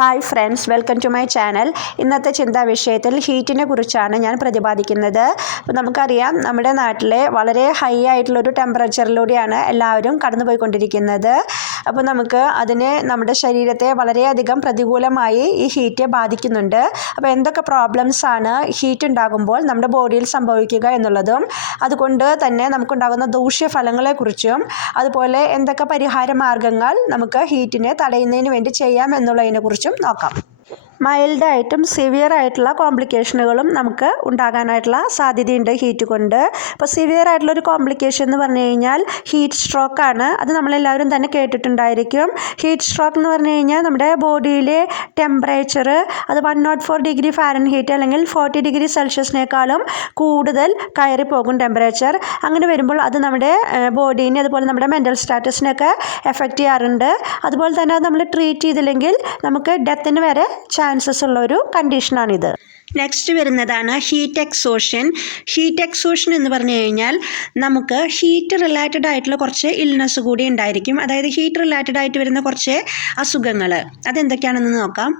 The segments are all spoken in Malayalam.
Hi friends, welcome to my channel. ഇന്നത്തെ ചിന്താ വിഷയത്തിൽ ഹീറ്റിനെ കുറിച്ചാണ് ഞാൻ പ്രതിപാദിക്കുന്നത്. അപ്പോൾ നമുക്കറിയാം, നമ്മുടെ നാട്ടിലെ വളരെ ഹൈ ആയിട്ടുള്ളൊരു ടെമ്പറേച്ചറിലൂടെയാണ് എല്ലാവരും കടന്നു പോയിക്കൊണ്ടിരിക്കുന്നത്. അപ്പോൾ നമുക്ക് അതിനെ നമ്മുടെ ശരീരത്തെ വളരെയധികം പ്രതികൂലമായി ഈ ഹീറ്റ് ബാധിക്കുന്നുണ്ട്. അപ്പോൾ എന്തൊക്കെ പ്രോബ്ലംസ് ആണ് ഹീറ്റ് ഉണ്ടാകുമ്പോൾ നമ്മുടെ ബോഡിയിൽ സംഭവിക്കുക എന്നുള്ളതും, അതുകൊണ്ട് തന്നെ നമുക്കുണ്ടാകുന്ന ദൂഷ്യഫലങ്ങളെക്കുറിച്ചും, അതുപോലെ എന്തൊക്കെ പരിഹാര മാർഗങ്ങൾ നമുക്ക് ഹീറ്റിനെ തടയുന്നതിന് വേണ്ടി ചെയ്യാം എന്നുള്ളതിനെക്കുറിച്ചും നോക്കാം. മൈൽഡായിട്ടും സിവിയർ ആയിട്ടുള്ള കോംപ്ലിക്കേഷനുകളും നമുക്ക് ഉണ്ടാകാനായിട്ടുള്ള സാധ്യതയുണ്ട് ഹീറ്റ് കൊണ്ട്. അപ്പോൾ സിവിയർ ആയിട്ടുള്ളൊരു കോംപ്ലിക്കേഷൻ എന്ന് പറഞ്ഞു കഴിഞ്ഞാൽ ഹീറ്റ് സ്ട്രോക്ക് ആണ്. അത് നമ്മളെല്ലാവരും തന്നെ കേട്ടിട്ടുണ്ടായിരിക്കും. ഹീറ്റ് സ്ട്രോക്ക് എന്ന് പറഞ്ഞു കഴിഞ്ഞാൽ നമ്മുടെ ബോഡിയിലെ ടെമ്പറേച്ചർ അത് 104 ഡിഗ്രി ഫാരൻഹീറ്റ് അല്ലെങ്കിൽ 40 ഡിഗ്രി സെൽഷ്യസിനേക്കാളും കൂടുതൽ കയറി പോകും ടെമ്പറേച്ചർ. അങ്ങനെ വരുമ്പോൾ അത് നമ്മുടെ ബോഡീനെ, അതുപോലെ നമ്മുടെ മെൻ്റൽ സ്റ്റാറ്റസിനൊക്കെ എഫക്റ്റ് ചെയ്യാറുണ്ട്. അതുപോലെ തന്നെ അത് നമ്മൾ ട്രീറ്റ് ചെയ്തില്ലെങ്കിൽ നമുക്ക് ഡെത്തിന് വരെ ചാൻസസ് ഉള്ളൊരു കണ്ടീഷനാണിത്. നെക്സ്റ്റ് വരുന്നതാണ് ഹീറ്റ് എക്സോഷൻ. ഹീറ്റ് എക്സോഷൻ എന്ന് പറഞ്ഞു കഴിഞ്ഞാൽ നമുക്ക് ഹീറ്റ് റിലേറ്റഡ് ആയിട്ടുള്ള കുറച്ച് ഇൽനെസ് കൂടി ഉണ്ടായിരിക്കും. അതായത് ഹീറ്റ് റിലേറ്റഡ് ആയിട്ട് വരുന്ന കുറച്ച് അസുഖങ്ങൾ അതെന്തൊക്കെയാണെന്ന് നോക്കാം.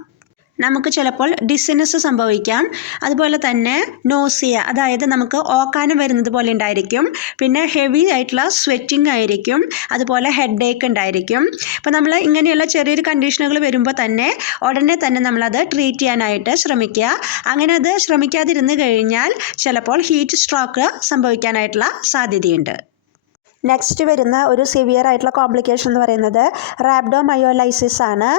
നമുക്ക് ചിലപ്പോൾ ഡിസിനസ് സംഭവിക്കാം. അതുപോലെ തന്നെ നോസിയ, അതായത് നമുക്ക് ഓക്കാനം വരുന്നത് പോലെ ഉണ്ടായിരിക്കും. പിന്നെ ഹെവി ആയിട്ടുള്ള സ്വെറ്റിംഗ് ആയിരിക്കും. അതുപോലെ ഹെഡ് ഏക്ക് ഉണ്ടായിരിക്കും. അപ്പോൾ നമ്മൾ ഇങ്ങനെയുള്ള ചെറിയൊരു കണ്ടീഷനുകൾ വരുമ്പോൾ തന്നെ ഉടനെ തന്നെ നമ്മളത് ട്രീറ്റ് ചെയ്യാനായിട്ട് ശ്രമിക്കുക. അങ്ങനെ അത് ശ്രമിക്കാതിരുന്ന് കഴിഞ്ഞാൽ ചിലപ്പോൾ ഹീറ്റ് സ്ട്രോക്ക് സംഭവിക്കാനായിട്ടുള്ള സാധ്യതയുണ്ട്. നെക്സ്റ്റ് വരുന്ന ഒരു സിവിയർ ആയിട്ടുള്ള കോംപ്ലിക്കേഷൻ എന്ന് പറയുന്നത് റാബ്ഡോമയോലൈസിസ് ആണ്.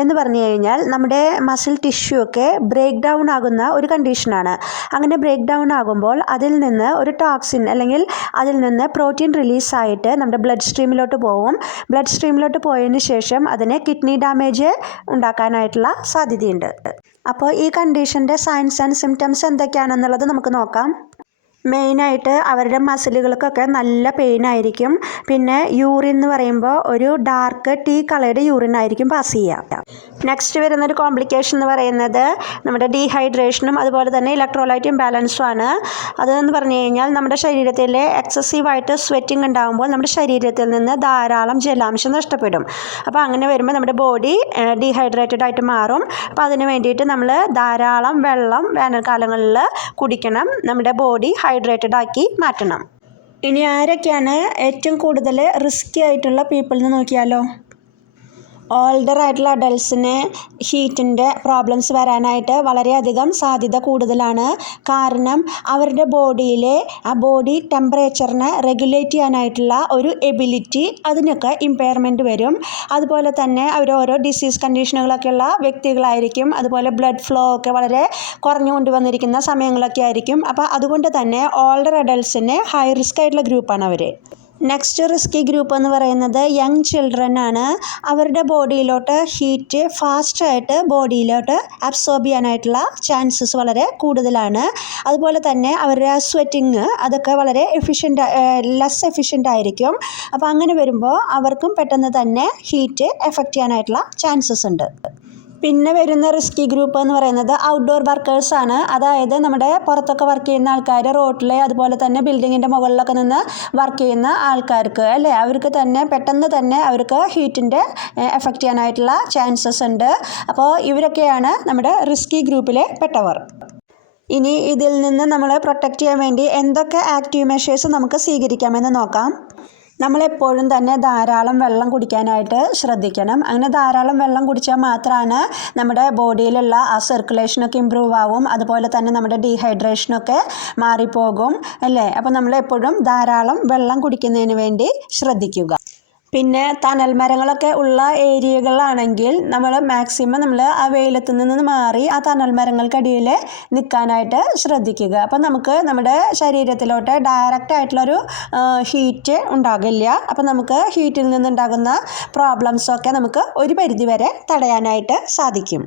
എന്ന് പറഞ്ഞു കഴിഞ്ഞാൽ നമ്മുടെ മസിൽ ടിഷ്യൂ ഒക്കെ ബ്രേക്ക് ഡൗൺ ആകുന്ന ഒരു കണ്ടീഷനാണ്. അങ്ങനെ ബ്രേക്ക് ഡൗൺ ആകുമ്പോൾ അതിൽ നിന്ന് ഒരു ടോക്സിൻ അല്ലെങ്കിൽ അതിൽ നിന്ന് പ്രോട്ടീൻ റിലീസായിട്ട് നമ്മുടെ ബ്ലഡ് സ്ട്രീമിലോട്ട് പോകും. ബ്ലഡ് സ്ട്രീമിലോട്ട് പോയതിന് ശേഷം അതിന് കിഡ്നി ഡാമേജ് ഉണ്ടാക്കാനായിട്ടുള്ള സാധ്യതയുണ്ട്. അപ്പോൾ ഈ കണ്ടീഷൻ്റെ സൈൻസ് ആൻഡ് സിംറ്റംസ് എന്തൊക്കെയാണെന്നുള്ളത് നമുക്ക് നോക്കാം. മെയിനായിട്ട് അവരുടെ മസിലുകൾക്കൊക്കെ നല്ല പെയിൻ ആയിരിക്കും. പിന്നെ യൂറിൻ എന്ന് പറയുമ്പോൾ ഒരു ഡാർക്ക് ടീ കളറുടെ യൂറിൻ ആയിരിക്കും പാസ് ചെയ്യുക. നെക്സ്റ്റ് വരുന്നൊരു കോംപ്ലിക്കേഷൻ എന്ന് പറയുന്നത് നമ്മുടെ ഡീഹൈഡ്രേഷനും അതുപോലെ തന്നെ ഇലക്ട്രോലൈറ്റ് ഇംബാലൻസും ആണ്. അതെന്ന് പറഞ്ഞു കഴിഞ്ഞാൽ നമ്മുടെ ശരീരത്തിലെ എക്സസീവായിട്ട് സ്വെറ്റിംഗ് ഉണ്ടാകുമ്പോൾ നമ്മുടെ ശരീരത്തിൽ നിന്ന് ധാരാളം ജലാംശം നഷ്ടപ്പെടും. അപ്പോൾ അങ്ങനെ വരുമ്പോൾ നമ്മുടെ ബോഡി ഡീഹൈഡ്രേറ്റഡ് ആയിട്ട് മാറും. അപ്പോൾ അതിന് വേണ്ടിയിട്ട് നമ്മൾ ധാരാളം വെള്ളം വേനൽക്കാലങ്ങളിൽ കുടിക്കണം. നമ്മുടെ ബോഡി ഹൈഡ്രേറ്റഡ് ആക്കി മാറ്റണം. ഇനി ആരൊക്കെയാണ് ഏറ്റവും കൂടുതൽ റിസ്കി ആയിട്ടുള്ള പീപ്പിൾ എന്ന് നോക്കിയാലോ. ഓൾഡർ ആയിട്ടുള്ള അഡൾട്ട്സിന് ഹീറ്റിൻ്റെ പ്രോബ്ലംസ് വരാനായിട്ട് വളരെയധികം സാധ്യത കൂടുതലാണ്. കാരണം അവരുടെ ബോഡിയിലെ ആ ബോഡി ടെമ്പറേച്ചറിനെ റെഗുലേറ്റ് ചെയ്യാനായിട്ടുള്ള ഒരു എബിലിറ്റി അതിനൊക്കെ ഇമ്പയർമെൻറ്റ് വരും. അതുപോലെ തന്നെ അവർ ഓരോ ഡിസീസ് കണ്ടീഷനുകളൊക്കെ ഉള്ള വ്യക്തികളായിരിക്കും. അതുപോലെ ബ്ലഡ് ഫ്ലോ ഒക്കെ വളരെ കുറഞ്ഞു കൊണ്ടുവന്നിരിക്കുന്ന സമയങ്ങളൊക്കെ ആയിരിക്കും. അപ്പോൾ അതുകൊണ്ട് തന്നെ ഓൾഡർ അഡൾട്ട്സിന് ഹൈ റിസ്ക് ആയിട്ടുള്ള ഗ്രൂപ്പാണ് അവർ. നെക്സ്റ്റ് റിസ്കി ഗ്രൂപ്പ് എന്ന് പറയുന്നത് യങ് ചിൽഡ്രൻ ആണ്. അവരുടെ ബോഡിയിലോട്ട് ഹീറ്റ് ഫാസ്റ്റായിട്ട് ബോഡിയിലോട്ട് അബ്സോർബ് ചെയ്യാനായിട്ടുള്ള ചാൻസസ് വളരെ കൂടുതലാണ്. അതുപോലെ തന്നെ അവരുടെ സ്വെറ്റിങ് അതൊക്കെ വളരെ ലെസ് എഫിഷ്യൻ്റ് ആയിരിക്കും. അപ്പോൾ അങ്ങനെ വരുമ്പോൾ അവർക്കും പെട്ടെന്ന് തന്നെ ഹീറ്റ് എഫക്റ്റ് ചെയ്യാനായിട്ടുള്ള ചാൻസസ് ഉണ്ട്. പിന്നെ വരുന്ന റിസ്കി ഗ്രൂപ്പ് എന്ന് പറയുന്നത് ഔട്ട്ഡോർ വർക്കേഴ്സ് ആണ്. അതായത് നമ്മുടെ പുറത്തൊക്കെ വർക്ക് ചെയ്യുന്ന ആൾക്കാർ, റോഡിൽ അതുപോലെ തന്നെ ബിൽഡിങ്ങിൻ്റെ മുകളിലൊക്കെ നിന്ന് വർക്ക് ചെയ്യുന്ന ആൾക്കാർക്ക് അല്ലേ, അവർക്ക് തന്നെ പെട്ടെന്ന് തന്നെ അവർക്ക് ഹീറ്റിൻ്റെ എഫക്റ്റ് ചെയ്യാനായിട്ടുള്ള ചാൻസസ് ഉണ്ട്. അപ്പോൾ ഇവരൊക്കെയാണ് നമ്മുടെ റിസ്കി ഗ്രൂപ്പിൽ പെട്ടവർ. ഇനി ഇതിൽ നിന്ന് നമ്മളെ പ്രൊട്ടക്റ്റ് ചെയ്യാൻ വേണ്ടി എന്തൊക്കെ ആക്റ്റീവ് മെഷേഴ്സ് നമുക്ക് സ്വീകരിക്കാമെന്ന് നോക്കാം. നമ്മളെപ്പോഴും തന്നെ ധാരാളം വെള്ളം കുടിക്കാനായിട്ട് ശ്രദ്ധിക്കണം. അങ്ങനെ ധാരാളം വെള്ളം കുടിച്ചാൽ മാത്രമാണ് നമ്മുടെ ബോഡിയിലുള്ള ആ സർക്കുലേഷനൊക്കെ ഇമ്പ്രൂവ് ആവും. അതുപോലെ തന്നെ നമ്മുടെ ഡീഹൈഡ്രേഷനൊക്കെ മാറിപ്പോകും അല്ലേ. അപ്പോൾ നമ്മളെപ്പോഴും ധാരാളം വെള്ളം കുടിക്കുന്നതിന് വേണ്ടി ശ്രദ്ധിക്കുക. പിന്നെ തണൽ മരങ്ങളൊക്കെ ഉള്ള ഏരിയകളാണെങ്കിൽ നമ്മൾ മാക്സിമം ആ വെയിലത്ത് നിന്ന് മാറി ആ തണൽ മരങ്ങൾക്കടിയിൽ നിൽക്കാനായിട്ട് ശ്രദ്ധിക്കുക. അപ്പം നമുക്ക് നമ്മുടെ ശരീരത്തിലോട്ട് ഡയറക്റ്റ് ആയിട്ടുള്ളൊരു ഹീറ്റ് ഉണ്ടാകില്ല. അപ്പം നമുക്ക് ഹീറ്റിൽ നിന്നുണ്ടാകുന്ന പ്രോബ്ലംസൊക്കെ നമുക്ക് ഒരു പരിധിവരെ തടയാനായിട്ട് സാധിക്കും.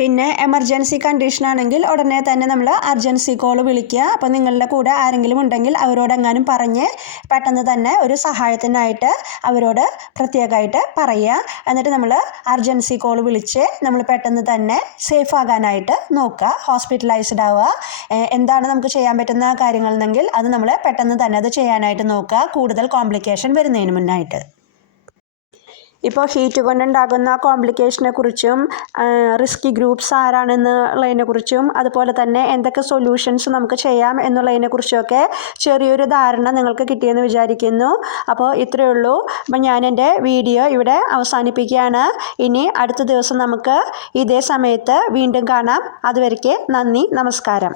പിന്നെ എമർജൻസി കണ്ടീഷനാണെങ്കിൽ ഉടനെ തന്നെ നമ്മൾ അർജൻസി കോൾ വിളിക്കുക. അപ്പോൾ നിങ്ങളുടെ കൂടെ ആരെങ്കിലും ഉണ്ടെങ്കിൽ അവരോടെങ്ങാനും പറഞ്ഞ് പെട്ടെന്ന് തന്നെ ഒരു സഹായത്തിനായിട്ട് അവരോട് പ്രത്യേകമായിട്ട് പറയുക. എന്നിട്ട് നമ്മൾ അർജൻസി കോൾ വിളിച്ച് നമ്മൾ പെട്ടെന്ന് തന്നെ സേഫ് ആകാനായിട്ട് നോക്കുക. ഹോസ്പിറ്റലൈസ്ഡ് ആവുക. എന്താണ് നമുക്ക് ചെയ്യാൻ പറ്റുന്ന കാര്യങ്ങളെന്നെങ്കിൽ അത് നമ്മൾ പെട്ടെന്ന് തന്നെ അത് ചെയ്യാനായിട്ട് നോക്കുക, കൂടുതൽ കോംപ്ലിക്കേഷൻ വരുന്നതിന് മുന്നായിട്ട്. ഇപ്പോൾ ഹീറ്റ് കൊണ്ടുണ്ടാകുന്ന കോംപ്ലിക്കേഷനെ കുറിച്ചും റിസ്കി ഗ്രൂപ്പ്സ് ആരാണെന്നുള്ളതിനെ കുറിച്ചും അതുപോലെ തന്നെ എന്തൊക്കെ സൊല്യൂഷൻസ് നമുക്ക് ചെയ്യാം എന്നുള്ളതിനെ കുറിച്ചൊക്കെ ചെറിയൊരു ധാരണ നിങ്ങൾക്ക് കിട്ടിയെന്ന് വിചാരിക്കുന്നു. അപ്പോൾ ഇത്രയേ ഉള്ളൂ. അപ്പം ഞാൻ എൻ്റെ വീഡിയോ ഇവിടെ അവസാനിപ്പിക്കുകയാണ്. ഇനി അടുത്ത ദിവസം നമുക്ക് ഇതേ സമയത്ത് വീണ്ടും കാണാം. അതുവരയ്ക്ക് നന്ദി, നമസ്കാരം.